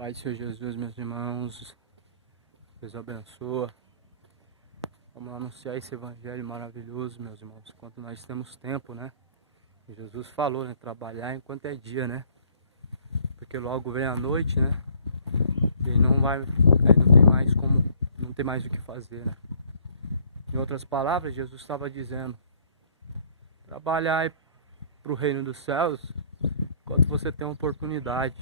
Pai do Senhor Jesus, meus irmãos, Deus abençoa. Vamos anunciar esse evangelho maravilhoso, meus irmãos, enquanto nós temos tempo, né? E Jesus falou, né? Trabalhar enquanto é dia, né? Porque logo vem a noite, né? E não tem mais o que fazer, né? Em outras palavras, Jesus estava dizendo: trabalhar para o reino dos céus enquanto você tem uma oportunidade.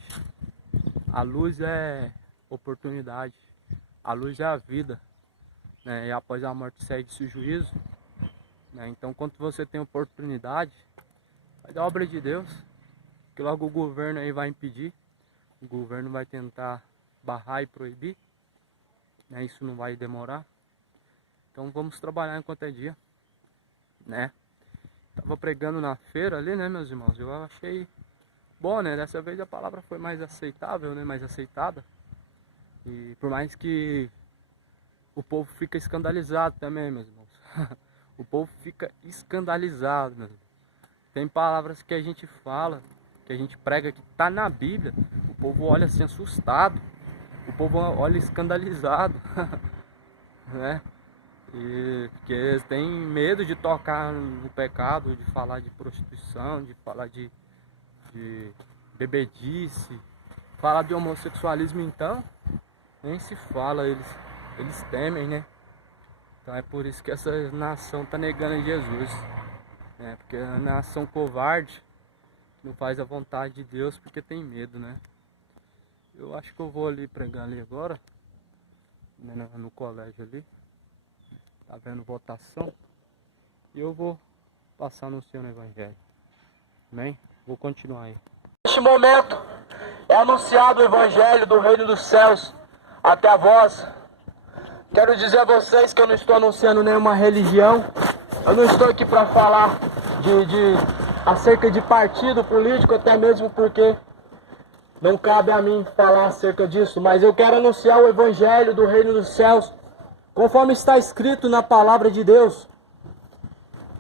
A luz é oportunidade, a luz é a vida, né? E após a morte segue-se o juízo, né? Então, quando você tem oportunidade, faz a obra de Deus, que logo o governo aí vai impedir, o governo vai tentar barrar e proibir, né? Isso não vai demorar. Então vamos trabalhar enquanto é dia, né? Tava pregando na feira ali, né, meus irmãos? Eu achei bom, né? Dessa vez a palavra foi mais aceitável, né? Mais aceitada. E por mais que o povo fica escandalizado também, meus irmãos. O povo fica escandalizado, meus irmãos. Tem palavras que a gente fala, que a gente prega, que tá na Bíblia. O povo olha assim assustado. O povo olha escandalizado. Né? E porque eles têm medo de tocar no pecado, de falar de prostituição, de falar de bebedice, falar de homossexualismo, então nem se fala, eles temem, né? Então é por isso que essa nação tá negando Jesus, né? Porque a nação covarde não faz a vontade de Deus porque tem medo, né? Eu acho que eu vou ali pregar ali agora, né, no colégio ali. Tá vendo votação? E eu vou passar anunciando o evangelho. Amém? Vou continuar aí. Neste momento é anunciado o evangelho do reino dos céus até a vós. Quero dizer a vocês que eu não estou anunciando nenhuma religião. Eu não estou aqui para falar acerca de partido político, até mesmo porque não cabe a mim falar acerca disso. Mas eu quero anunciar o evangelho do reino dos céus, conforme está escrito na palavra de Deus.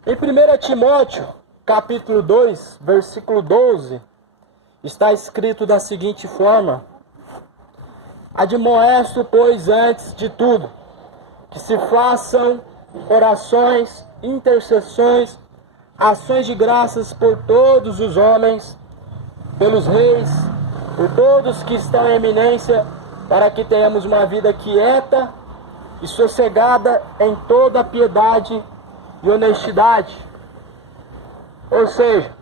Em 1 Timóteo, capítulo 2, versículo 12, está escrito da seguinte forma: admoesto, pois, antes de tudo, que se façam orações, intercessões, ações de graças por todos os homens, pelos reis, por todos que estão em eminência, para que tenhamos uma vida quieta e sossegada em toda piedade e honestidade. Ou seja,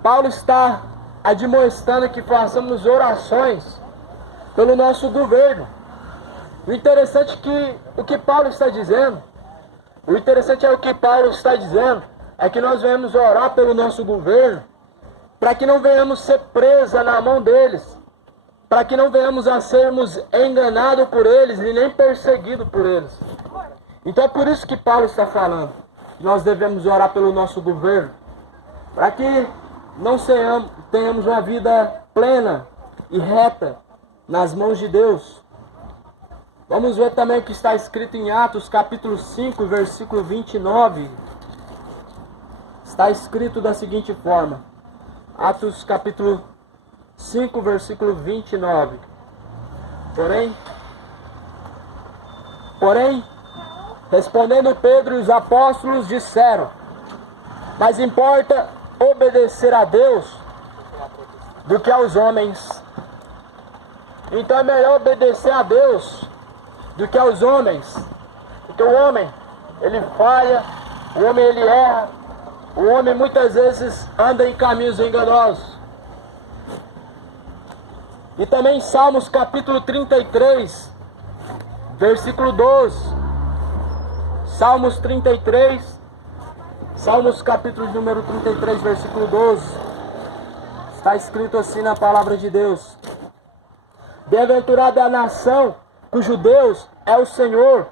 Paulo está admoestando que façamos orações pelo nosso governo. O interessante é que nós venhamos orar pelo nosso governo, para que não venhamos ser presa na mão deles, para que não venhamos a sermos enganados por eles e nem perseguidos por eles. Então é por isso que Paulo está falando que nós devemos orar pelo nosso governo, para que não tenhamos uma vida plena e reta nas mãos de Deus. Vamos ver também o que está escrito em Atos capítulo 5, versículo 29. Está escrito da seguinte forma: Atos capítulo 5, versículo 29. Porém, respondendo Pedro e os apóstolos disseram: mais importa obedecer a Deus do que aos homens. Então é melhor obedecer a Deus do que aos homens, porque o homem, ele falha, o homem, ele erra, o homem muitas vezes anda em caminhos enganosos. E também Salmos capítulo 33, versículo 12. Salmos capítulo número 33, versículo 12. Está escrito assim na palavra de Deus: bem-aventurada é a nação cujo Deus é o Senhor,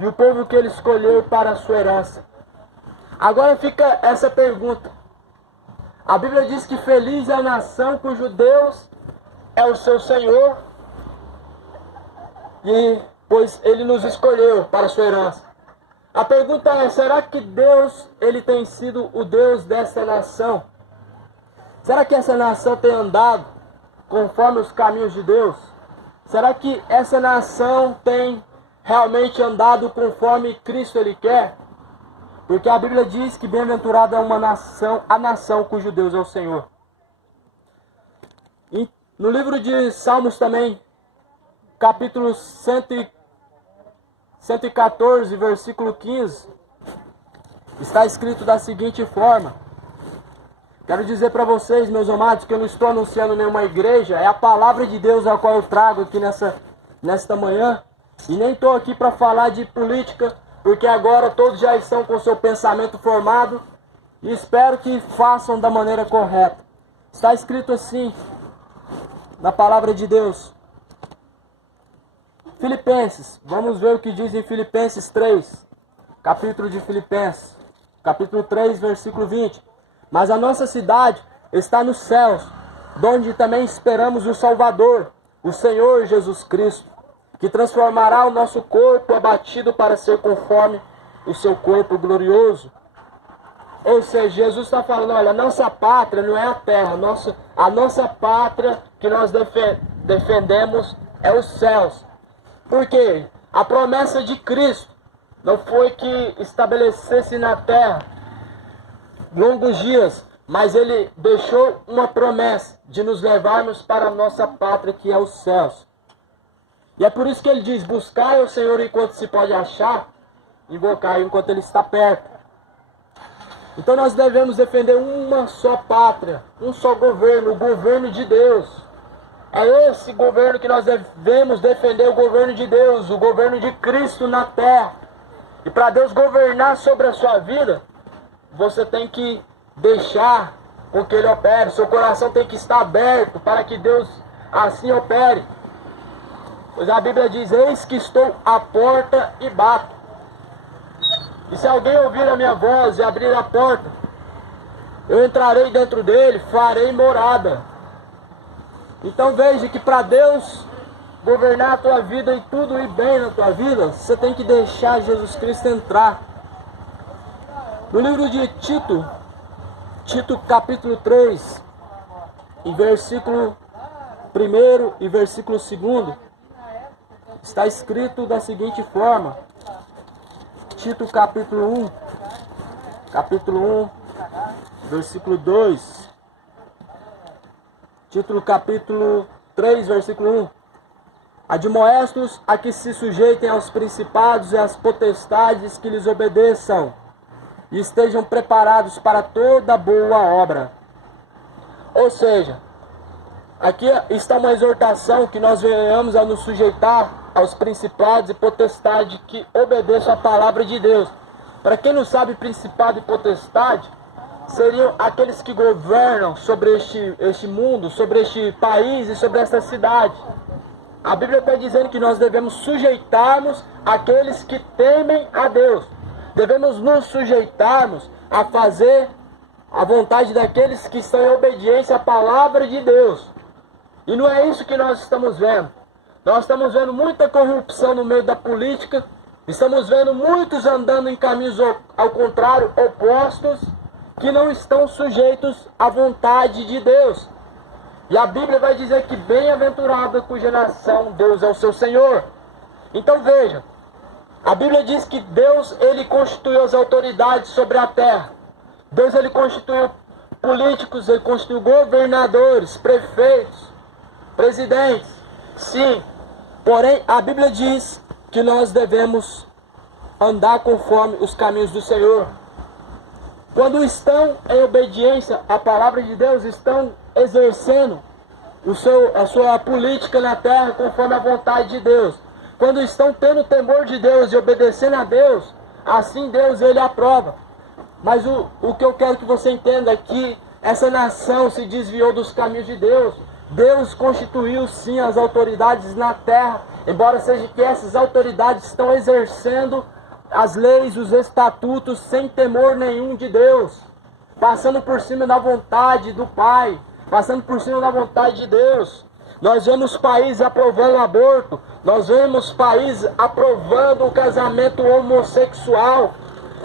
e o povo que ele escolheu para a sua herança. Agora fica essa pergunta. A Bíblia diz que feliz é a nação cujo Deus é o seu Senhor, e pois ele nos escolheu para a sua herança. A pergunta é: será que Deus, ele tem sido o Deus dessa nação? Será que essa nação tem andado conforme os caminhos de Deus? Será que essa nação tem realmente andado conforme Cristo Ele quer? Porque a Bíblia diz que bem-aventurada é uma nação, a nação cujo Deus é o Senhor. E no livro de Salmos também, capítulo 114, versículo 15, está escrito da seguinte forma. Quero dizer para vocês, meus amados, que eu não estou anunciando nenhuma igreja, é a palavra de Deus a qual eu trago aqui nesta manhã. E nem estou aqui para falar de política, porque agora todos já estão com o seu pensamento formado e espero que façam da maneira correta. Está escrito assim, na palavra de Deus. Filipenses, vamos ver o que diz em Filipenses 3, capítulo de Filipenses, capítulo 3, versículo 20. Mas a nossa cidade está nos céus, donde também esperamos o Salvador, o Senhor Jesus Cristo, que transformará o nosso corpo abatido para ser conforme o seu corpo glorioso. Ou seja, Jesus está falando, olha, a nossa pátria não é a terra, a nossa pátria que nós defendemos é os céus. Por quê? A promessa de Cristo não foi que estabelecesse na terra longos dias, mas Ele deixou uma promessa de nos levarmos para a nossa pátria que é os céus. E é por isso que Ele diz, buscai o Senhor enquanto se pode achar, invocar enquanto Ele está perto. Então nós devemos defender uma só pátria, um só governo, o governo de Deus. É esse governo que nós devemos defender, o governo de Deus, o governo de Cristo na terra. E para Deus governar sobre a sua vida, você tem que deixar com que Ele opere. Seu coração tem que estar aberto para que Deus assim opere. Pois a Bíblia diz, eis que estou à porta e bato. E se alguém ouvir a minha voz e abrir a porta, eu entrarei dentro dele, farei morada. Então veja que para Deus governar a tua vida e tudo ir bem na tua vida, você tem que deixar Jesus Cristo entrar. No livro de Tito capítulo 3, em versículo 1 e versículo 2, está escrito da seguinte forma. Tito capítulo 1, versículo 2. Tito capítulo 3, versículo 1. Admoestos a que se sujeitem aos principados e às potestades, que lhes obedeçam e estejam preparados para toda boa obra. Ou seja, aqui está uma exortação que nós venhamos a nos sujeitar aos principados e potestades que obedeçam a palavra de Deus. Para quem não sabe, principado e potestade seriam aqueles que governam sobre este mundo, sobre este país e sobre esta cidade. A Bíblia está dizendo que nós devemos sujeitarmos aqueles que temem a Deus. Devemos nos sujeitarmos a fazer a vontade daqueles que estão em obediência à palavra de Deus. E não é isso que nós estamos vendo. Nós estamos vendo muita corrupção no meio da política. Estamos vendo muitos andando em caminhos ao contrário, opostos, que não estão sujeitos à vontade de Deus. E a Bíblia vai dizer que bem-aventurada cuja nação Deus é o seu Senhor. Então veja, a Bíblia diz que Deus, Ele constituiu as autoridades sobre a terra. Deus, Ele constituiu políticos, Ele constituiu governadores, prefeitos, presidentes. Sim, porém a Bíblia diz que nós devemos andar conforme os caminhos do Senhor. Quando estão em obediência à palavra de Deus, estão exercendo a sua política na terra conforme a vontade de Deus. Quando estão tendo temor de Deus e obedecendo a Deus, assim Deus, Ele aprova. Mas o que eu quero que você entenda é que essa nação se desviou dos caminhos de Deus. Deus constituiu sim as autoridades na terra, embora seja que essas autoridades estão exercendo as leis, os estatutos, sem temor nenhum de Deus, passando por cima da vontade do Pai, passando por cima da vontade de Deus. Nós vemos países aprovando o aborto, nós vemos países aprovando o casamento homossexual.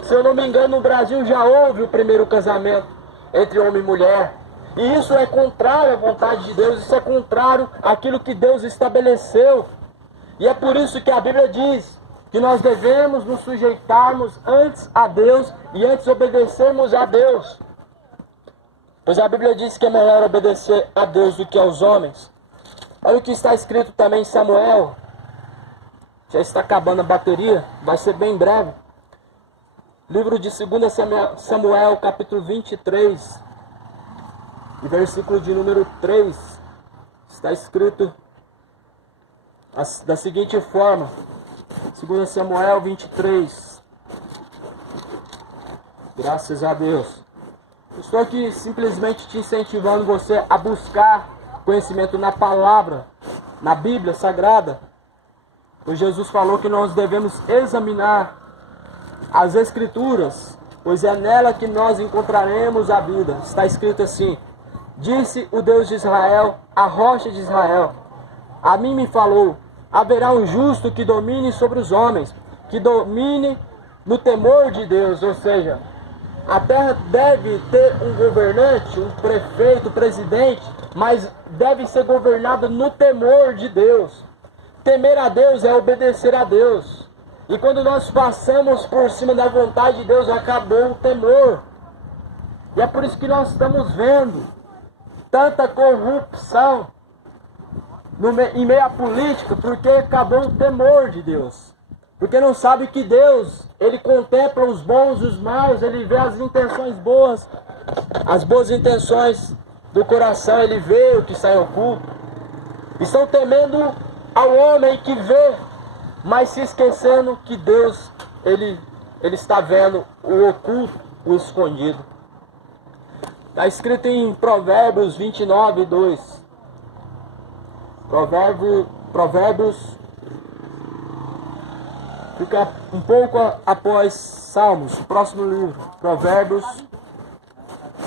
Se eu não me engano, no Brasil já houve o primeiro casamento entre homem e mulher. E isso é contrário à vontade de Deus, isso é contrário àquilo que Deus estabeleceu. E é por isso que a Bíblia diz que nós devemos nos sujeitarmos antes a Deus e antes obedecermos a Deus. Pois a Bíblia diz que é melhor obedecer a Deus do que aos homens. Olha o que está escrito também em Samuel. Já está acabando a bateria, vai ser bem breve. Livro de 2 Samuel, capítulo 23, e versículo de número 3, está escrito da seguinte forma. 2 Samuel 23. Graças a Deus. Eu estou aqui simplesmente te incentivando você a buscar conhecimento na palavra, na Bíblia Sagrada. Pois Jesus falou que nós devemos examinar as Escrituras, pois é nela que nós encontraremos a vida. Está escrito assim: disse o Deus de Israel, a rocha de Israel, a mim me falou, haverá um justo que domine sobre os homens, que domine no temor de Deus. Ou seja, a terra deve ter um governante, um prefeito, presidente, mas deve ser governada no temor de Deus. Temer a Deus é obedecer a Deus. E quando nós passamos por cima da vontade de Deus, acabou o temor. E é por isso que nós estamos vendo tanta corrupção em meio à política, porque acabou o temor de Deus. Porque não sabe que Deus, Ele contempla os bons e os maus, Ele vê as intenções boas, as boas intenções do coração, Ele vê o que está em oculto. Estão temendo ao homem que vê, mas se esquecendo que Deus, Ele está vendo o oculto, o escondido. Está escrito em Provérbios 29, 2. Provérbios fica um pouco após Salmos, o próximo livro. Provérbios,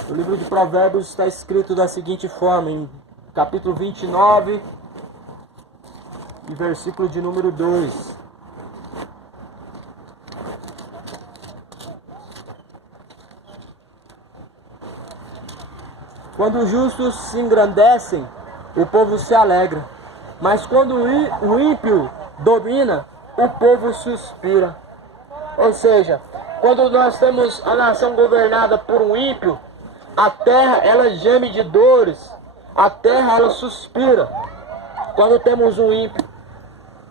o livro de Provérbios está escrito da seguinte forma, em capítulo 29, e versículo de número 2. Quando os justos se engrandecem, o povo se alegra. Mas quando o ímpio domina, o povo suspira. Ou seja, quando nós temos a nação governada por um ímpio, a terra ela geme de dores, a terra ela suspira. Quando temos um ímpio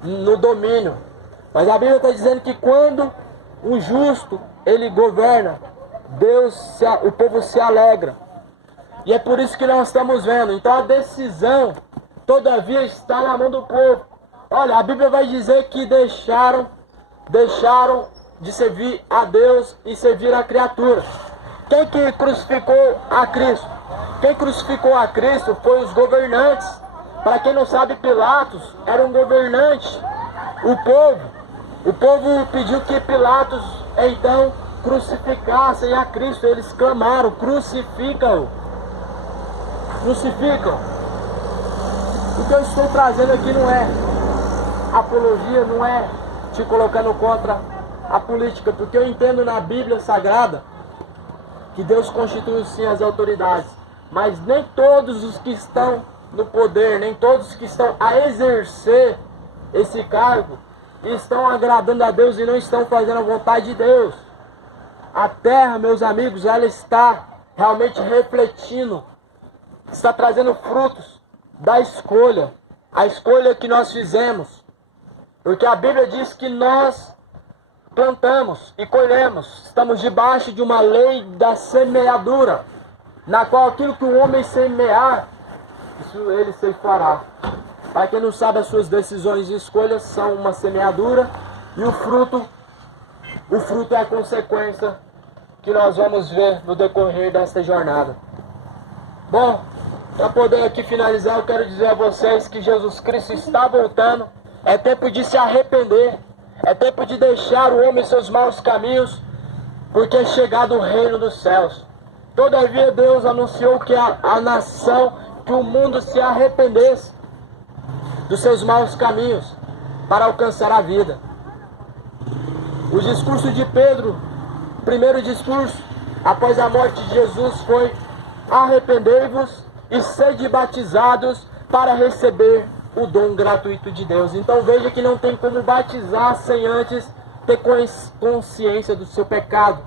no domínio. Mas a Bíblia está dizendo que quando o justo ele governa, o povo se alegra. E é por isso que nós estamos vendo. Então a decisão, todavia, está na mão do povo. Olha, a Bíblia vai dizer que deixaram de servir a Deus e servir a criatura. Quem que crucificou a Cristo? Quem crucificou a Cristo foi os governantes. Para quem não sabe, Pilatos era um governante. O povo pediu que Pilatos então crucificassem a Cristo. Eles clamaram: crucifica-o. Crucificam. O que eu estou trazendo aqui não é apologia, não é te colocando contra a política, porque eu entendo na Bíblia Sagrada que Deus constitui sim as autoridades, mas nem todos os que estão no poder, nem todos que estão a exercer esse cargo estão agradando a Deus e não estão fazendo a vontade de Deus. A terra, meus amigos, ela está realmente refletindo, está trazendo frutos da escolha, a escolha que nós fizemos. Porque a Bíblia diz que nós plantamos e colhemos, estamos debaixo de uma lei da semeadura, na qual aquilo que o homem semear, isso ele ceifará. Para quem não sabe, as suas decisões e escolhas são uma semeadura, e o fruto é a consequência que nós vamos ver no decorrer desta jornada. Bom, para poder aqui finalizar, eu quero dizer a vocês que Jesus Cristo está voltando. É tempo de se arrepender, é tempo de deixar o homem seus maus caminhos, porque é chegado o reino dos céus. Todavia Deus anunciou que a nação, que o mundo se arrependesse dos seus maus caminhos para alcançar a vida. O discurso de Pedro, o primeiro discurso após a morte de Jesus, foi arrependei-vos e sede batizados para receber o dom gratuito de Deus. Então veja que não tem como batizar sem antes ter consciência do seu pecado,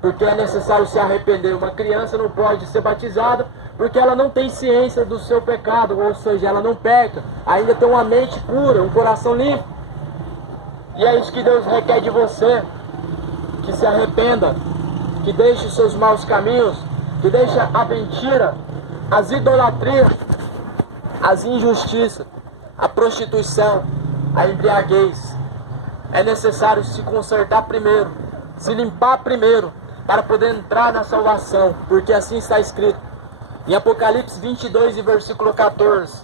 porque é necessário se arrepender. Uma criança não pode ser batizada porque ela não tem ciência do seu pecado, ou seja, ela não peca, ainda tem uma mente pura, um coração limpo. E é isso que Deus requer de você, que se arrependa, que deixe os seus maus caminhos, que deixe a mentira, as idolatrias, as injustiças, a prostituição, a embriaguez. É necessário se consertar primeiro, se limpar primeiro, para poder entrar na salvação, porque assim está escrito em Apocalipse 22 e versículo 14: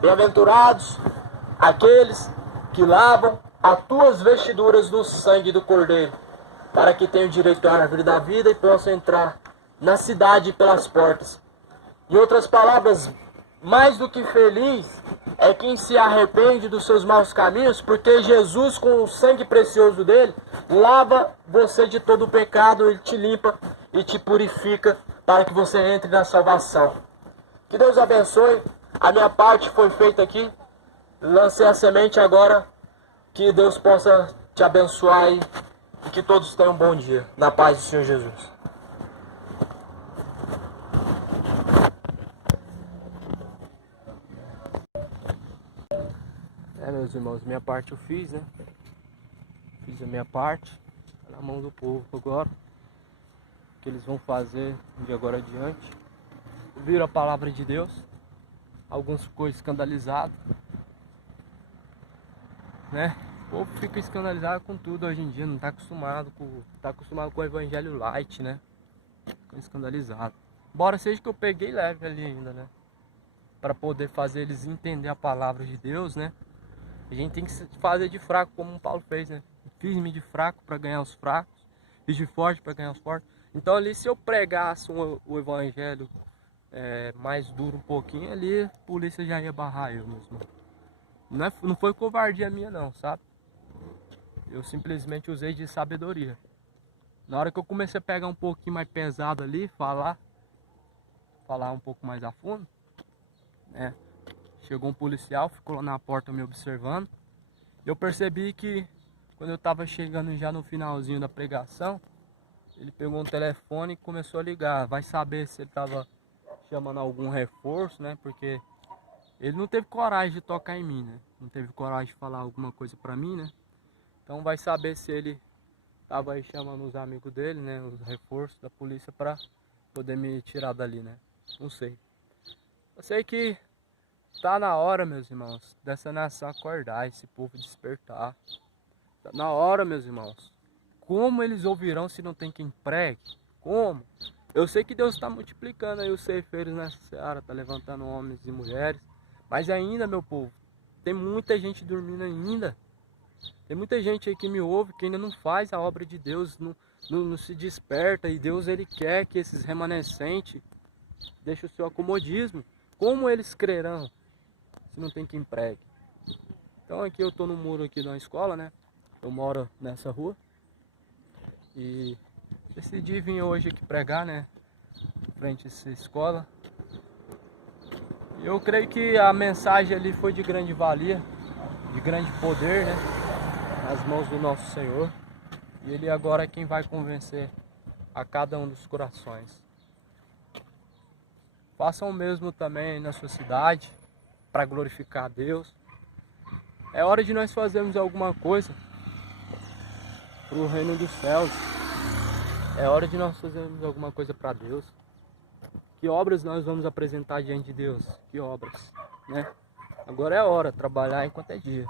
bem-aventurados aqueles que lavam as tuas vestiduras no sangue do Cordeiro, para que tenham direito à árvore da vida e possam entrar na cidade pelas portas. Em outras palavras, mais do que feliz é quem se arrepende dos seus maus caminhos, porque Jesus, com o sangue precioso dele, lava você de todo o pecado, ele te limpa e te purifica para que você entre na salvação. Que Deus abençoe. A minha parte foi feita aqui. Lancei a semente agora. Que Deus possa te abençoar e que todos tenham um bom dia. Na paz do Senhor Jesus. Meus irmãos, minha parte eu fiz, né? Fiz a minha parte. Tá na mão do povo agora. O que eles vão fazer de agora adiante. Ouviram a palavra de Deus. Alguns ficou escandalizado, né? O povo fica escandalizado com tudo hoje em dia. Não tá acostumado com o evangelho light, né? Fica escandalizado. Embora seja que eu peguei leve ali ainda, né? Para poder fazer eles entender a palavra de Deus, né? A gente tem que se fazer de fraco, como o Paulo fez, né? Fiz-me de fraco para ganhar os fracos, fiz de forte para ganhar os fortes. Então ali, se eu pregasse o evangelho mais duro um pouquinho, ali a polícia já ia barrar eu mesmo. Não foi covardia minha não, sabe? Eu simplesmente usei de sabedoria. Na hora que eu comecei a pegar um pouquinho mais pesado ali, falar um pouco mais a fundo, né? Chegou um policial, ficou lá na porta me observando. Eu percebi que quando eu estava chegando já no finalzinho da pregação, ele pegou um telefone e começou a ligar. Vai saber se ele estava chamando algum reforço, né? Porque ele não teve coragem de tocar em mim, né? Não teve coragem de falar alguma coisa pra mim, né? Então vai saber se ele estava aí chamando os amigos dele, né? Os reforços da polícia para poder me tirar dali, né? Não sei. Eu sei que tá na hora, meus irmãos, dessa nação acordar, esse povo despertar. Tá na hora, meus irmãos. Como eles ouvirão se não tem quem pregue? Como? Eu sei que Deus está multiplicando aí os ceifeiros nessa seara, tá levantando homens e mulheres. Mas ainda, meu povo, tem muita gente dormindo ainda. Tem muita gente aí que me ouve, que ainda não faz a obra de Deus, não se desperta. E Deus, ele quer que esses remanescentes deixem o seu acomodismo. Como eles crerão se não tem quem pregue? Então aqui eu tô no muro aqui da escola, né? Eu moro nessa rua. E decidi vir hoje aqui pregar, né? Em frente a essa escola. E eu creio que a mensagem ali foi de grande valia, de grande poder, né? Nas mãos do nosso Senhor. E Ele agora é quem vai convencer a cada um dos corações. Façam o mesmo também na sua cidade, para glorificar a Deus. É hora de nós fazermos alguma coisa para o reino dos céus. É hora de nós fazermos alguma coisa para Deus. Que obras nós vamos apresentar diante de Deus? Que obras, né? Agora é hora, trabalhar enquanto é dia.